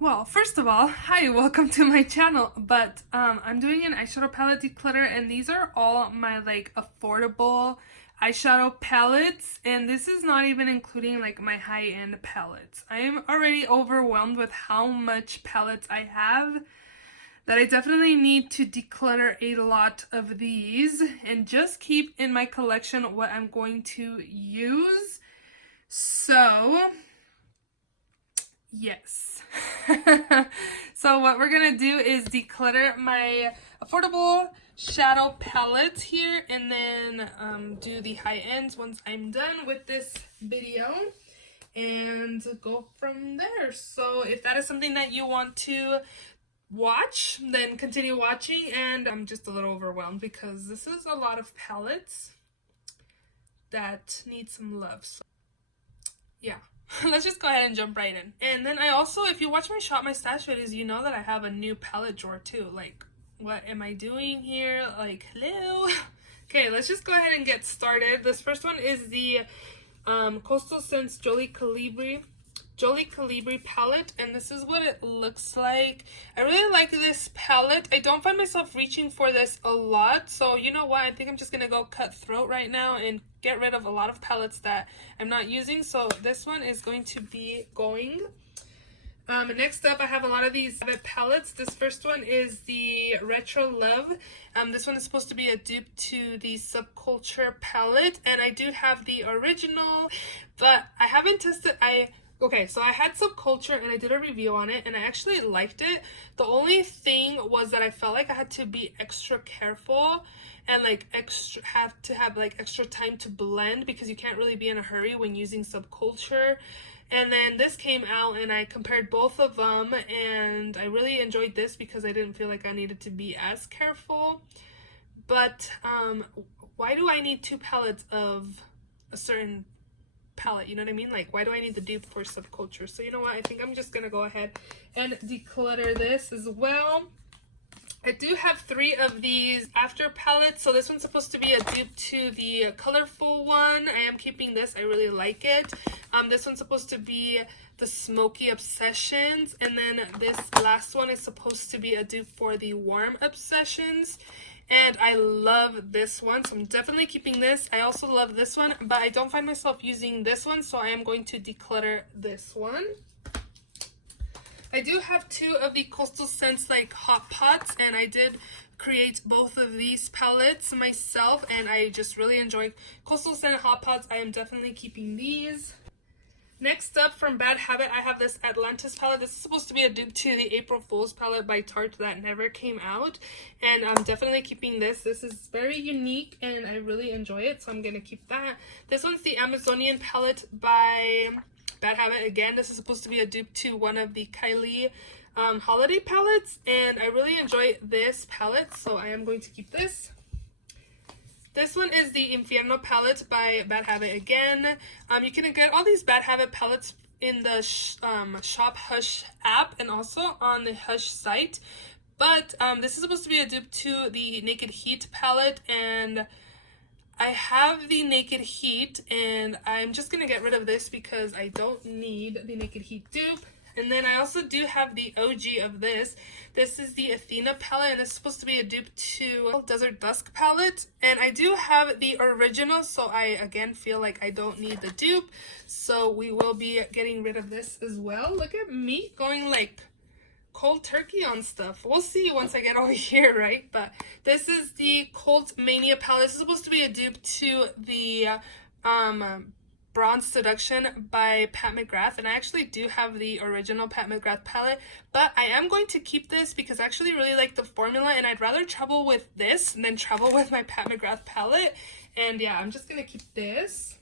Well, first of all, hi, welcome to my channel. But I'm doing an eyeshadow palette declutter, and these are all my like affordable eyeshadow palettes, and this is not even including like my high-end palettes. I am already overwhelmed with how much palettes I have that I definitely need to declutter a lot of these and just keep in my collection what I'm going to use. So yes. So what we're gonna do is declutter my affordable shadow palette here, and then do the high ends once I'm done with this video and go from there. So if that is something that you want to watch, then continue watching. And I'm just a little overwhelmed because this is a lot of palettes that need some love. So yeah. Let's just go ahead and jump right in. And then I also, if you watch my Shop My Stash videos, you know that I have a new palette drawer too. Like, what am I doing here? Like, hello? Okay, let's just go ahead and get started. This first one is the Coastal Scents Jolie Colibri palette, and this is what it looks like. I really like this palette. I don't find myself reaching for this a lot, so you know what, I think I'm just gonna go cutthroat right now and get rid of a lot of palettes that I'm not using. So this one is going to be going. Next up, I have a lot of these palettes. This first one is the Retro Love. This one is supposed to be a dupe to the Subculture palette, and I do have the original, but I haven't tested. Okay, so I had Subculture and I did a review on it and I actually liked it. The only thing was that I felt like I had to be extra careful and like have extra time to blend, because you can't really be in a hurry when using Subculture. And then this came out and I compared both of them, and I really enjoyed this because I didn't feel like I needed to be as careful. But why do I need two palettes of a certain palette? You know what I mean? Like, why do I need the dupe for Subculture? So you know what, I think I'm just gonna go ahead and declutter this as well. I do have 3 of these After palettes. So this one's supposed to be a dupe to the colorful one. I am keeping this. I really like it. This one's supposed to be the Smoky Obsessions, and then this last one is supposed to be a dupe for the Warm Obsessions. And I love this one, so I'm definitely keeping this. I also love this one, but I don't find myself using this one, so I am going to declutter this one. I do have 2 of the Coastal Scents like Hot Pots, and I did create both of these palettes myself, and I just really enjoy Coastal Scent Hot Pots. I am definitely keeping these. Next up, from Bad Habit, I have this Atlantis palette. This is supposed to be a dupe to the April Fool's palette by Tarte that never came out, and I'm definitely keeping this. This is very unique and I really enjoy it, so I'm gonna keep that. This one's the Amazonian palette by Bad Habit. Again, this is supposed to be a dupe to one of the Kylie holiday palettes, and I really enjoy this palette, so I am going to keep this. This one is the Infierno palette by Bad Habit again. You can get all these Bad Habit palettes in the Shop Hush app and also on the Hush site. But this is supposed to be a dupe to the Naked Heat palette, and I have the Naked Heat, and I'm just going to get rid of this because I don't need the Naked Heat dupe. And then I also do have the OG of this. This is the Athena palette, and it's supposed to be a dupe to Desert Dusk palette. And I do have the original, so I again feel like I don't need the dupe. So we will be getting rid of this as well. Look at me going like cold turkey on stuff. We'll see once I get over here, right? But this is the Cult Mania palette. This is supposed to be a dupe to the Bronze Seduction by Pat McGrath, and I actually do have the original Pat McGrath palette, but I am going to keep this because I actually really like the formula, and I'd rather travel with this than travel with my Pat McGrath palette. And yeah, I'm just gonna keep this.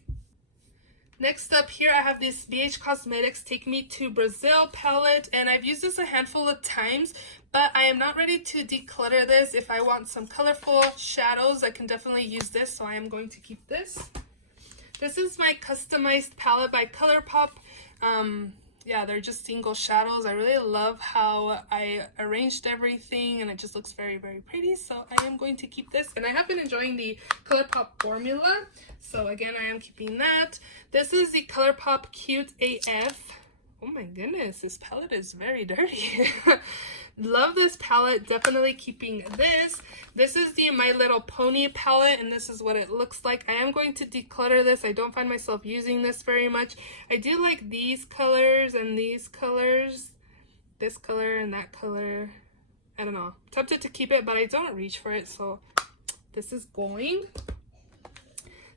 Next up here, I have this BH Cosmetics Take Me to Brazil palette, and I've used this a handful of times, but I am not ready to declutter this. If I want some colorful shadows, I can definitely use this, so I am going to keep this. This is my customized palette by ColourPop. Yeah, they're just single shadows. I really love how I arranged everything, and it just looks very, very pretty. So I am going to keep this. And I have been enjoying the ColourPop formula. So again, I am keeping that. This is the ColourPop Cute AF Oh my goodness, this palette is very dirty. Love this palette. Definitely keeping this. This is the My Little Pony palette, and this is what it looks like. I am going to declutter this. I don't find myself using this very much. I do like these colors and these colors. This color and that color. I don't know. I'm tempted to keep it, but I don't reach for it, so this is going.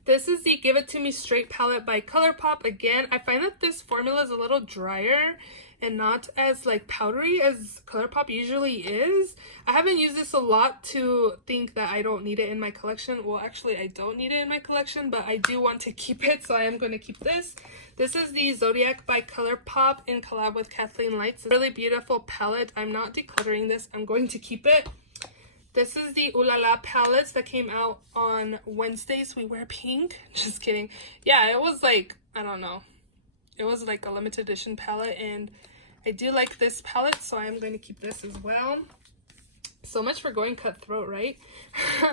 This is the Give It To Me Straight palette by ColourPop. Again, I find that this formula is a little drier and not as like powdery as ColourPop usually is. I haven't used this a lot to think that I don't need it in my collection. Well, actually, I don't need it in my collection, but I do want to keep it, so I am going to keep this. This is the Zodiac by ColourPop in collab with Kathleen Lights. It's a really beautiful palette. I'm not decluttering this. I'm going to keep it. This is the Ooh La La palettes that came out on Wednesdays. We wear pink. Just kidding. Yeah, it was like, I don't know. It was like a limited edition palette, and I do like this palette, so I'm going to keep this as well. So much for going cutthroat, right?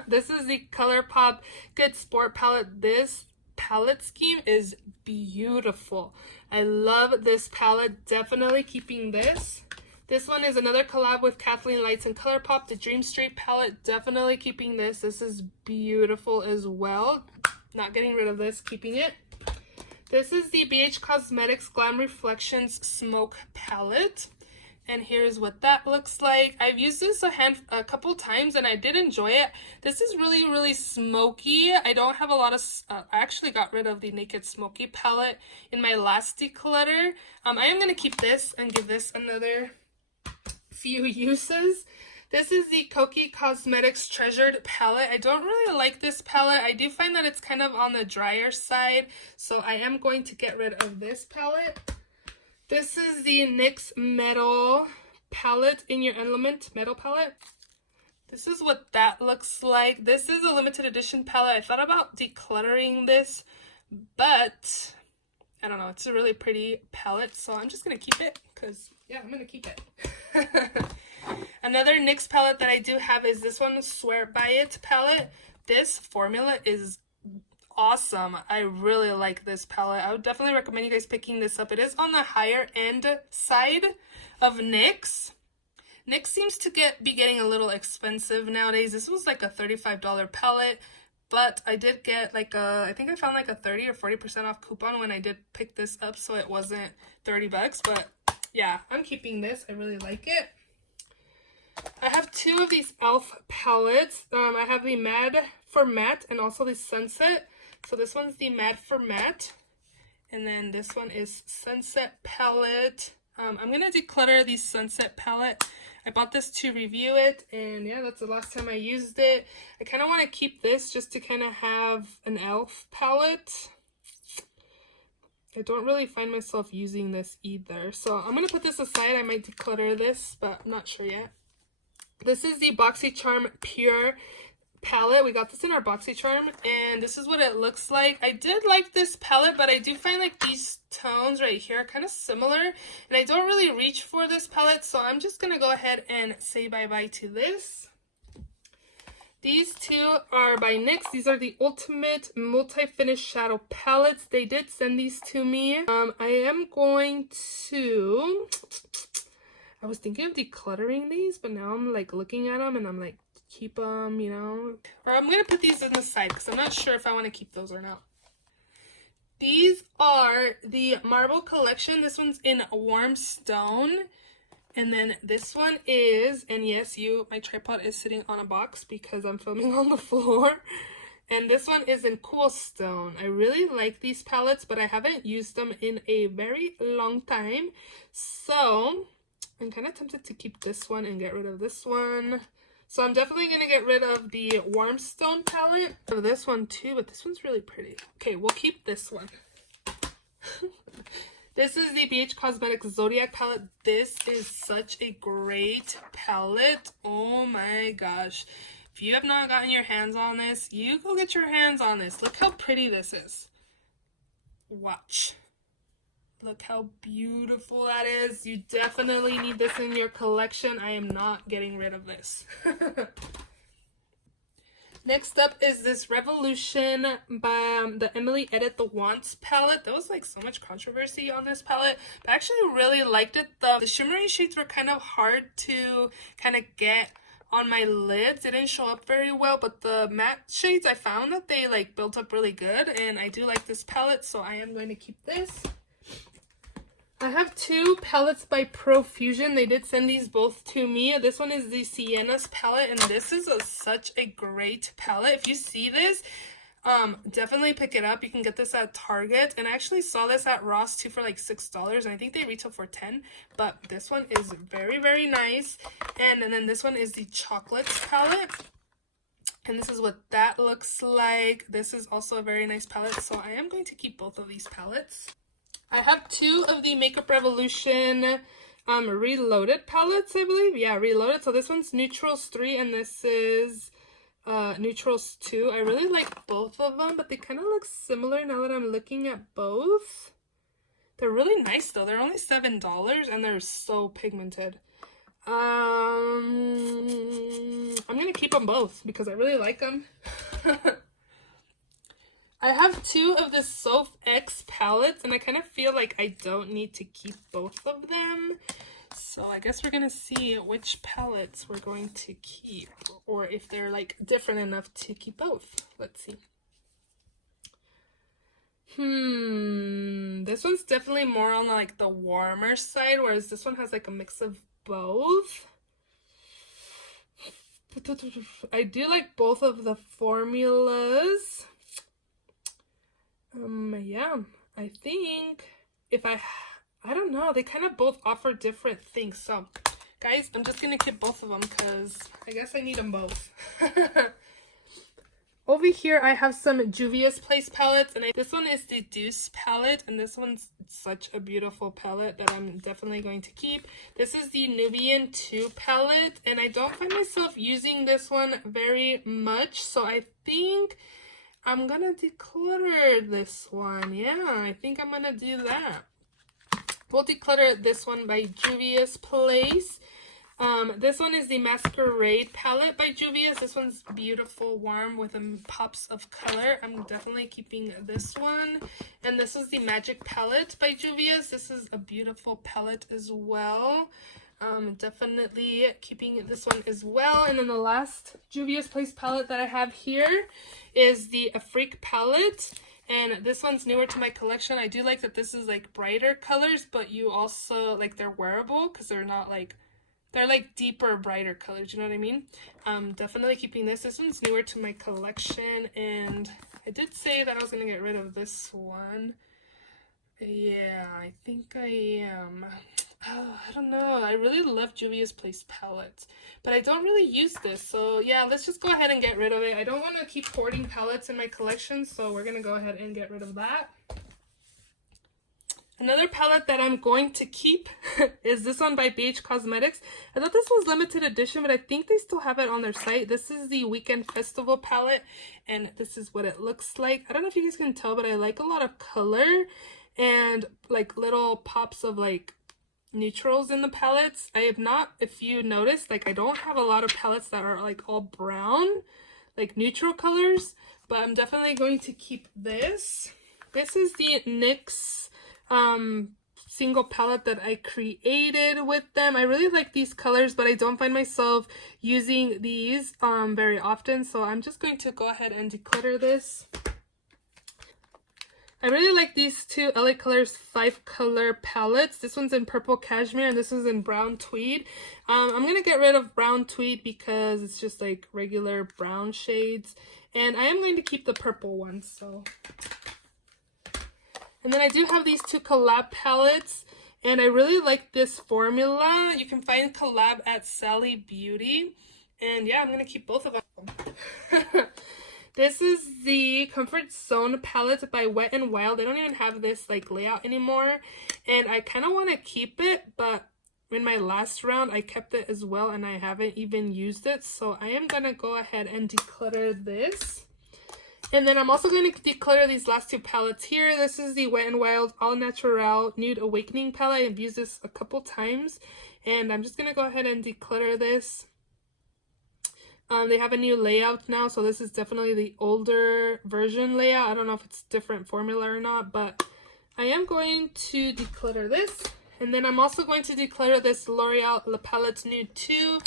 This is the ColourPop Good Sport palette. This palette scheme is beautiful. I love this palette. Definitely keeping this. This one is another collab with Kathleen Lights and ColourPop, the Dream Street palette. Definitely keeping this. This is beautiful as well. Not getting rid of this, keeping it. This is the BH Cosmetics Glam Reflections Smoke palette. And here's what that looks like. I've used this a couple times and I did enjoy it. This is really, really smoky. I don't have a lot of, I actually got rid of the Naked Smoky palette in my last declutter. I am going to keep this and give this another few uses. This is the Kokie Cosmetics Treasured palette. I don't really like this palette. I do find that it's kind of on the drier side, so I am going to get rid of this palette. This is the NYX Metal palette, In Your Element metal palette. This is what that looks like. This is a limited edition palette. I thought about decluttering this, but I don't know. It's a really pretty palette, so I'm just going to keep it because, yeah, I'm going to keep it. Another NYX palette that I do have is this one, Swear By It palette. This formula is awesome. I really like this palette. I would definitely recommend you guys picking this up. It is on the higher end side of NYX. NYX seems to be getting a little expensive nowadays. This was like a $35 palette, but I did get like a, I think I found like a 30 or 40% off coupon when I did pick this up, so it wasn't 30 bucks, but yeah, I'm keeping this. I really like it. I have two of these e.l.f. palettes. I have the Mad for Matte and also the Sunset. So this one's the Mad for Matte, and then this one is Sunset palette. I'm going to declutter the Sunset palette. I bought this to review it, and yeah, that's the last time I used it. I kind of want to keep this just to kind of have an e.l.f. palette. I don't really find myself using this either, so I'm going to put this aside. I might declutter this, but I'm not sure yet. This is the BoxyCharm Pure palette. We got this in our BoxyCharm, and this is what it looks like. I did like this palette, but I do find like these tones right here are kind of similar, and I don't really reach for this palette, so I'm just going to go ahead and say bye-bye to this. These two are by NYX. These are the Ultimate Multi-Finish Shadow Palettes. They did send these to me. I am going to... I was thinking of decluttering these, but now I'm like looking at them and I'm like, keep them, you know. Or I'm going to put these on the side because I'm not sure if I want to keep those or not. These are the Marble Collection. This one's in Warm Stone. And then this one is, and yes, my tripod is sitting on a box because I'm filming on the floor. And this one is in Cool Stone. I really like these palettes, but I haven't used them in a very long time. So I'm kind of tempted to keep this one and get rid of this one. So I'm definitely going to get rid of the Warm Stone palette. Of this one too, but this one's really pretty. Okay, we'll keep this one. This is the BH Cosmetics Zodiac palette. This is such a great palette. Oh my gosh. If you have not gotten your hands on this, you go get your hands on this. Look how pretty this is. Watch. Look how beautiful that is. You definitely need this in your collection. I am not getting rid of this. Next up is this Revolution by the Emily Edit the Wants palette. There was like so much controversy on this palette, but I actually really liked it. The shimmery shades were kind of hard to kind of get on my lids. It didn't show up very well, but the matte shades, I found that they like built up really good, and I do like this palette, so I am going to keep this. I have two palettes by Profusion. They did send these both to me. This one is the Sienna's palette, and this is such a great palette. If you see this, definitely pick it up. You can get this at Target, and I actually saw this at Ross too for like $6, and I think they retail for $10, but this one is very, very nice. And then this one is the Chocolates palette, and this is what that looks like. This is also a very nice palette, so I am going to keep both of these palettes. I have two of the Makeup Revolution Reloaded palettes, I believe. Yeah, Reloaded. So this one's Neutrals 3 and this is Neutrals 2. I really like both of them, but they kind of look similar now that I'm looking at both. They're really nice though. They're only $7 and they're so pigmented. I'm going to keep them both because I really like them. I have two of the Soph X palettes, and I kind of feel like I don't need to keep both of them. So I guess we're going to see which palettes we're going to keep, or if they're like different enough to keep both. Let's see. This one's definitely more on like the warmer side, whereas this one has like a mix of both. I do like both of the formulas. Yeah, I think if I don't know, they kind of both offer different things. So, guys, I'm just going to keep both of them because I guess I need them both. Over here, I have some Juvia's Place palettes, and this one is the Deuce palette, and this one's such a beautiful palette that I'm definitely going to keep. This is the Nubian 2 palette, and I don't find myself using this one very much, so I think I'm gonna declutter this one. Yeah, I think I'm gonna do that. We'll declutter this one by Juvia's Place. This one is the Masquerade palette by Juvia's. This one's beautiful, warm with pops of color. I'm definitely keeping this one. And this is the Magic palette by Juvia's. This is a beautiful palette as well. Definitely keeping this one as well. And then the last Juvia's Place palette that I have here is the Afrique palette, and this one's newer to my collection. I do like that this is like brighter colors, but you also like they're wearable because they're not like, they're like deeper, brighter colors, you know what I mean? Definitely keeping this. This one's newer to my collection, and I did say that I was gonna get rid of this one. Yeah, I think I am. I don't know. I really love Juvia's Place palettes, but I don't really use this. So yeah, let's just go ahead and get rid of it. I don't want to keep hoarding palettes in my collection, so we're going to go ahead and get rid of that. Another palette that I'm going to keep is this one by BH Cosmetics. I thought this was limited edition, but I think they still have it on their site. This is the Weekend Festival palette, and this is what it looks like. I don't know if you guys can tell, but I like a lot of color and like little pops of like neutrals in the palettes. I have not, if you noticed, like I don't have a lot of palettes that are like all brown, like neutral colors, but I'm definitely going to keep this. This is the NYX single palette that I created with them. I really like these colors, but I don't find myself using these very often, so I'm just going to go ahead and declutter this. I really like these two LA Colors 5-color palettes. This one's in Purple Cashmere and this is in Brown Tweed. I'm going to get rid of Brown Tweed because it's just like regular brown shades. And I am going to keep the purple one. So, and then I do have these two collab palettes. And I really like this formula. You can find collab at Sally Beauty. And yeah, I'm going to keep both of them. This is the Comfort Zone palette by Wet n Wild. They don't even have this like layout anymore, and I kind of want to keep it, but in my last round I kept it as well and I haven't even used it, so I am gonna go ahead and declutter this. And then I'm also going to declutter these last two palettes here. This is the Wet n Wild All Natural Nude Awakening palette. I've used this a couple times, and I'm just gonna go ahead and declutter this. They have a new layout now, so this is definitely the older version layout. I don't know if it's different formula or not, but I am going to declutter this. And then I'm also going to declutter this L'Oreal La Palette Nude 2.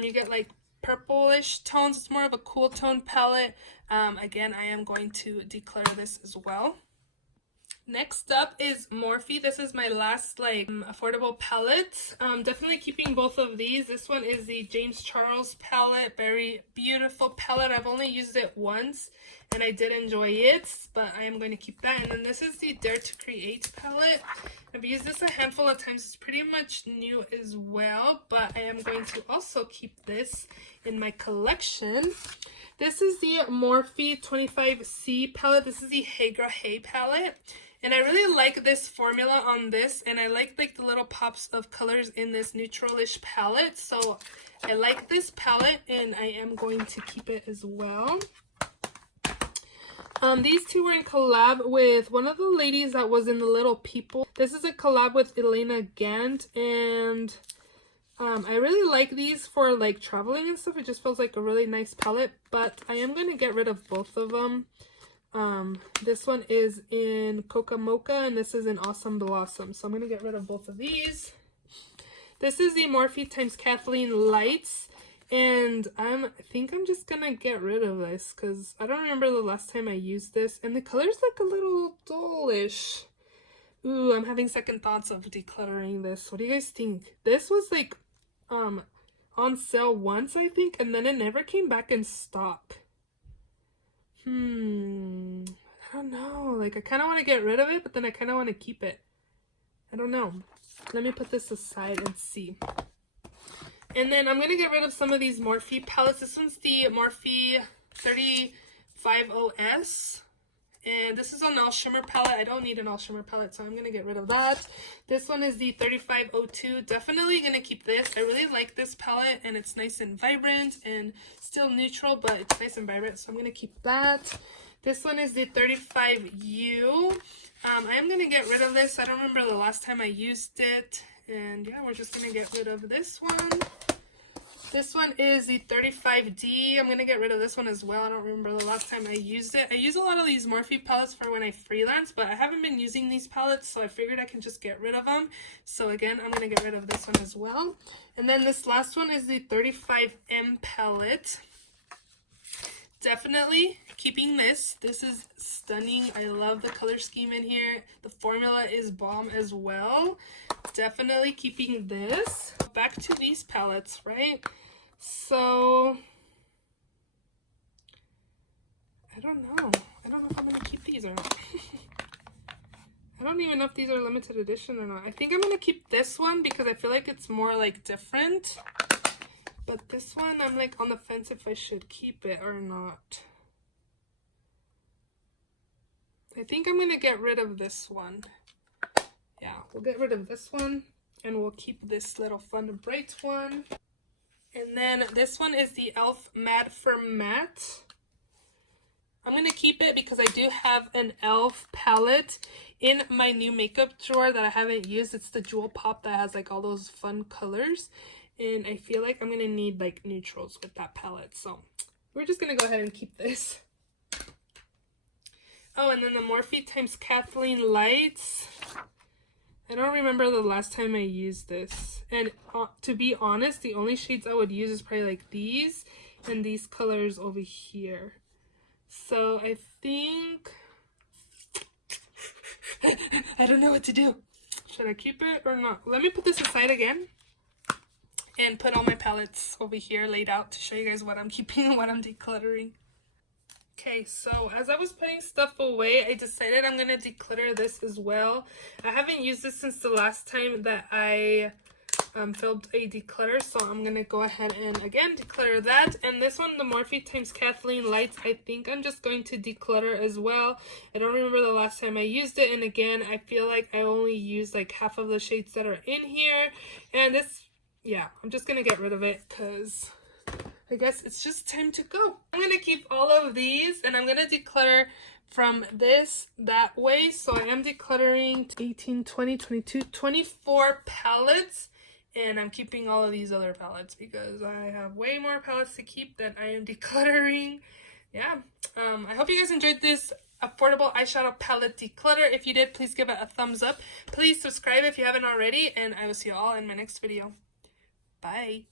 You get like purplish tones. It's more of a cool tone palette. Again, I am going to declutter this as well. Next up is Morphe. This is my last like affordable palette. Definitely keeping both of these. This one is the James Charles palette. Very beautiful palette. I've only used it once and I did enjoy it, but I am going to keep that. And then this is the Dare to Create palette. I've used this a handful of times. It's pretty much new as well, but I am going to also keep this in my collection. This is the Morphe 25C palette. This is the Hey Girl Hey palette. And I really like this formula on this, and I like the little pops of colors in this neutralish palette. So I like this palette, and I am going to keep it as well. These two were in collab with one of the ladies that was in the Little People. This is a collab with Elena Gant, and I really like these for like traveling and stuff. It just feels like a really nice palette, but I am going to get rid of both of them. This one is in Coca Mocha and this is in Awesome Blossom. So I'm going to get rid of both of these. This is the Morphe times Kathleen Lights. And I think I'm just going to get rid of this because I don't remember the last time I used this. And the color's like a little dullish. Ooh, I'm having second thoughts of decluttering this. What do you guys think? This was like on sale once, I think. And then it never came back in stock. I don't know. Like, I kind of want to get rid of it, but then I kind of want to keep it. I don't know. Let me put this aside and see. And then I'm going to get rid of some of these Morphe palettes. This one's the Morphe 350S. And this is an all shimmer palette. I don't need an all shimmer palette, so I'm going to get rid of that. This one is the 3502. Definitely going to keep this. I really like this palette, and it's nice and vibrant and still neutral, but it's nice and vibrant, so I'm going to keep that. This one is the 35U. I am going to get rid of this. I don't remember the last time I used it. And yeah, we're just going to get rid of this one. This one is the 35D. I'm going to get rid of this one as well. I don't remember the last time I used it. I use a lot of these Morphe palettes for when I freelance, but I haven't been using these palettes, so I figured I can just get rid of them. So again, I'm going to get rid of this one as well. And then this last one is the 35M palette. Definitely keeping this. This is stunning. I love the color scheme in here. The formula is bomb as well. Definitely keeping this. Back to these palettes, right? So I don't know. I don't know if I'm gonna keep these or not. I don't even know if these are limited edition or not. I think I'm gonna keep this one because I feel like it's more like different. But this one, I'm like on the fence if I should keep it or not. I think I'm going to get rid of this one. Yeah, we'll get rid of this one. And we'll keep this little fun and bright one. And then this one is the e.l.f. Matte for Matte. I'm going to keep it because I do have an e.l.f. palette in my new makeup drawer that I haven't used. It's the Jewel Pop that has like all those fun colors. And I feel like I'm going to need like neutrals with that palette. So we're just going to go ahead and keep this. Oh, and then the Morphe times Kathleen Lights. I don't remember the last time I used this. And to be honest, the only shades I would use is probably like these and these colors over here. So I think... I don't know what to do. Should I keep it or not? Let me put this aside again. And put all my palettes over here laid out to show you guys what I'm keeping and what I'm decluttering. Okay, so as I was putting stuff away, I decided I'm going to declutter this as well. I haven't used this since the last time that I filmed a declutter, so I'm going to go ahead and again declutter that. And this one, the Morphe times Kathleen Lights, I think I'm just going to declutter as well. I don't remember the last time I used it, and again, I feel like I only used like half of the shades that are in here. And this... yeah, I'm just going to get rid of it because I guess it's just time to go. I'm going to keep all of these and I'm going to declutter from this that way. So I am decluttering 18, 20, 22, 24 palettes And I'm keeping all of these other palettes because I have way more palettes to keep than I am decluttering. Yeah, I hope you guys enjoyed this affordable eyeshadow palette declutter. If you did, please give it a thumbs up. Please subscribe if you haven't already, and I will see you all in my next video. Bye.